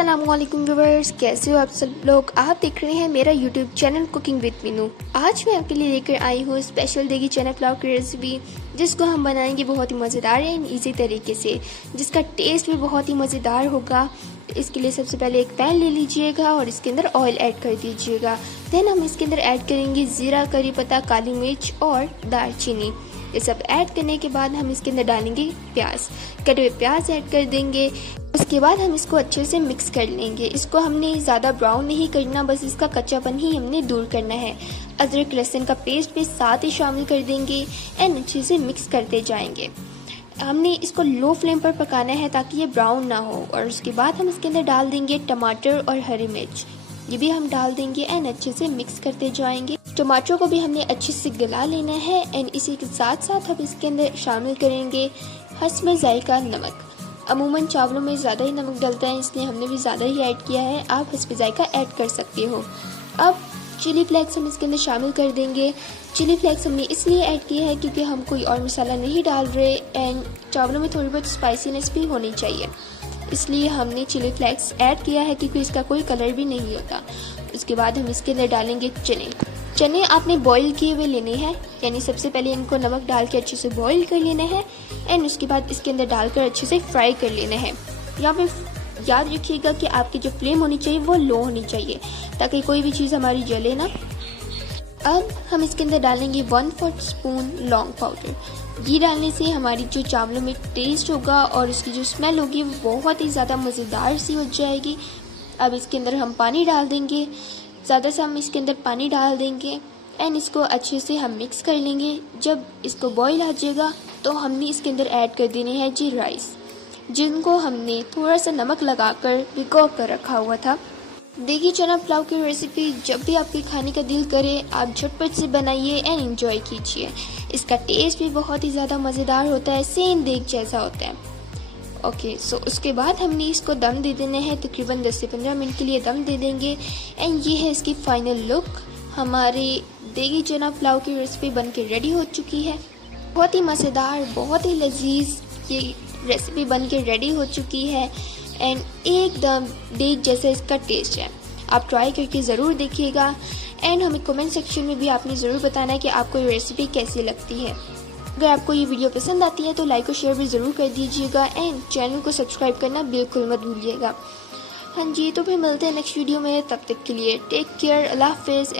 अस्सलामुअलैकुम व्यूअर्स, कैसे हो आप सब लोग। आप देख रहे हैं मेरा YouTube channel cooking with Meenu. आज मैं आपके लिए लेकर आई हूँ स्पेशल देगी चना पुलाव की रेसिपी, जिसको हम बनाएंगे बहुत ही मज़ेदार एंड इजी तरीके से, जिसका टेस्ट भी बहुत ही मज़ेदार होगा। इसके लिए सबसे पहले एक पैन ले लीजिएगा और इसके अंदर ऑयल ऐड कर दीजिएगा। देन हम इसके अंदर ऐड करेंगे ज़ीरा, करी पत्ता, काली मिर्च और दालचीनी। ये सब ऐड करने के बाद हम इसके अंदर डालेंगे प्याज, कटे हुए प्याज ऐड कर देंगे। उसके बाद हम इसको अच्छे से मिक्स कर लेंगे। इसको हमने ज़्यादा ब्राउन नहीं करना, बस इसका कच्चापन ही हमने दूर करना है। अदरक लहसुन का पेस्ट भी साथ ही शामिल कर देंगे एंड अच्छे से मिक्स करते जाएंगे। हमने इसको लो फ्लेम पर पकाना है ताकि ये ब्राउन ना हो। और उसके बाद हम इसके अंदर डाल देंगे टमाटर और हरी मिर्च, ये भी हम डाल देंगे एंड अच्छे से मिक्स करते जाएंगे। टमाटर को भी हमने अच्छे से गला लेना है एंड इसी के साथ साथ हम इसके अंदर शामिल करेंगे हस्बे जायका नमक। अमूमन चावलों में ज़्यादा ही नमक डलता है, इसलिए हमने भी ज़्यादा ही ऐड किया है। आप हस्बे जायका ऐड कर सकते हो। अब चिली फ्लेक्स हम इसके अंदर शामिल कर देंगे। चिली फ्लेक्स हमने इसलिए ऐड किया है क्योंकि हम कोई और मसाला नहीं डाल रहे एंड चावलों में थोड़ी बहुत स्पाइसीनेस भी होनी चाहिए, इसलिए हमने चिली फ्लेक्स ऐड किया है क्योंकि इसका कोई कलर भी नहीं होता। उसके बाद हम इसके अंदर डालेंगे चने आपने बॉईल किए हुए लेने हैं, यानी सबसे पहले इनको नमक डाल के अच्छे से बॉईल कर लेना है एंड उसके बाद इसके अंदर डालकर अच्छे से फ्राई कर लेना है। यहाँ पे याद रखिएगा कि आपकी जो फ्लेम होनी चाहिए वो लो होनी चाहिए ताकि कोई भी चीज़ हमारी जले ना। अब हम इसके अंदर डालेंगे 1/4 स्पून लौंग पाउडर। घी डालने से हमारी जो चावलों में टेस्ट होगा और उसकी जो स्मेल होगी वो बहुत ही ज़्यादा मज़ेदार सी हो जाएगी। अब इसके अंदर हम पानी डाल देंगे, ज़्यादा से हम इसके अंदर पानी डाल देंगे एंड इसको अच्छे से हम मिक्स कर लेंगे। जब इसको बॉईल आ जाएगा तो हमने इसके अंदर ऐड कर देने हैं जी राइस, जिनको हमने थोड़ा सा नमक लगाकर भिगो कर रखा हुआ था। देगी चना पुलाव की रेसिपी जब भी आपके खाने का दिल करे आप झटपट से बनाइए एंड एंजॉय कीजिए। इसका टेस्ट भी बहुत ही ज़्यादा मज़ेदार होता है, सेम देग जैसा होता है। ओके, सो उसके बाद हमने इसको दम दे देना है, तकरीबन 10 से 15 मिनट के लिए दम दे देंगे एंड ये है इसकी फाइनल लुक। हमारे देगी चना पुलाव की रेसिपी बन के रेडी हो चुकी है। बहुत ही मज़ेदार, बहुत ही लजीज ये रेसिपी बन के रेडी हो चुकी है एंड एकदम देग जैसा इसका टेस्ट है। आप ट्राई करके ज़रूर देखिएगा एंड हमें कमेंट सेक्शन में भी आपने ज़रूर बताना है कि आपको ये रेसिपी कैसी लगती है। अगर आपको ये वीडियो पसंद आती है तो लाइक और शेयर भी ज़रूर कर दीजिएगा एंड चैनल को सब्सक्राइब करना बिल्कुल मत भूलिएगा। हाँ जी, तो फिर मिलते हैं नेक्स्ट वीडियो में, तब तक के लिए टेक केयर, अल्लाह हाफिज़।